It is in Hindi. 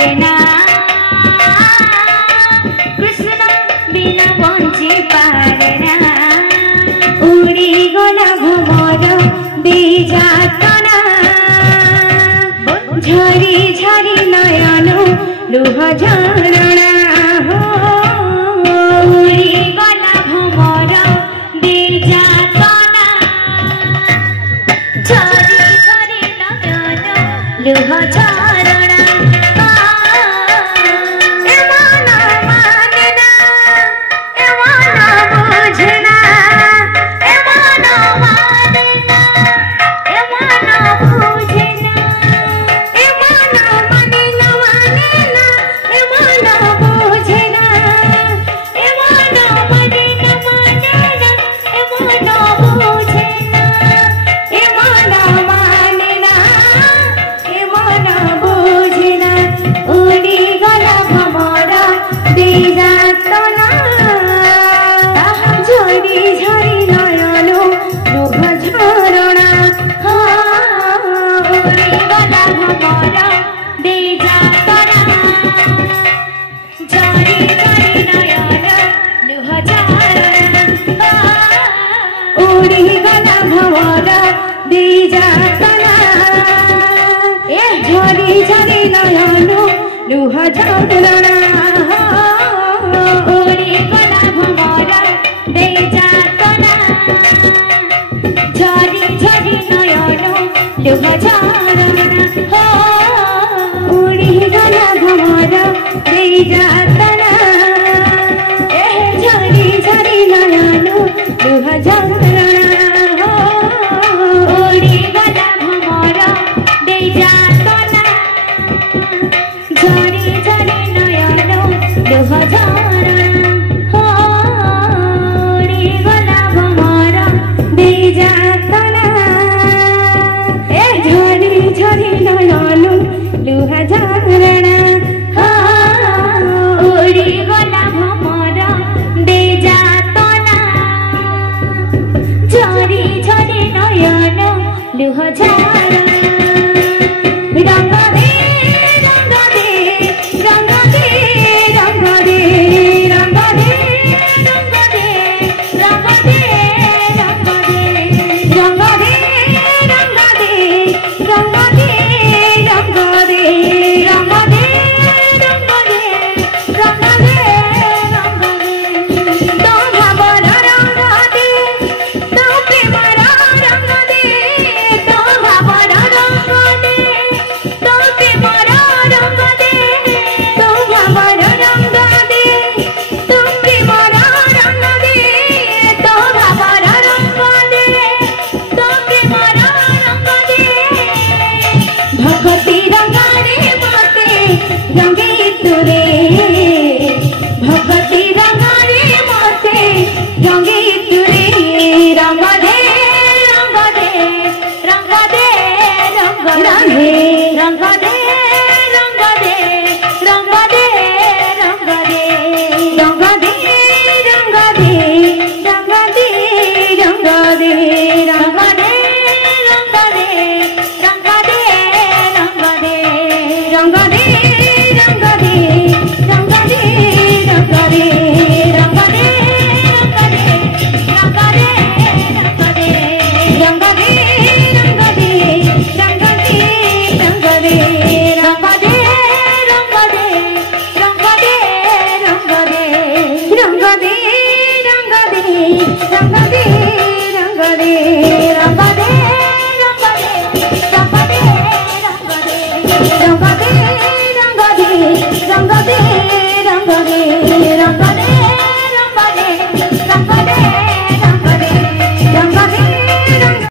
पारे ना कृष्ण बिना बंची पारे ना उड़ी गला भमर बीजातना झरी झरी नयन लुह झरणा उड़ी गला भमर बीजातना झरी झरी नयन लुह झरणा झरी झरी नयन लुह झरणा उड़ी गला भमर बीजातना झरी झरी नयन लुह झरणा उड़ी गला भमर बीजातना झरी झरी नयन लुह झरणा उड़ी गला भमर बीजातना झरी झरी नयन लुह झरणा उड़ी गला भमर बीजातना झरी झरी नयन लुह झरणा उड़ी गला भमर बीजातना झरी झरी नयन लुह झरणा रंग दे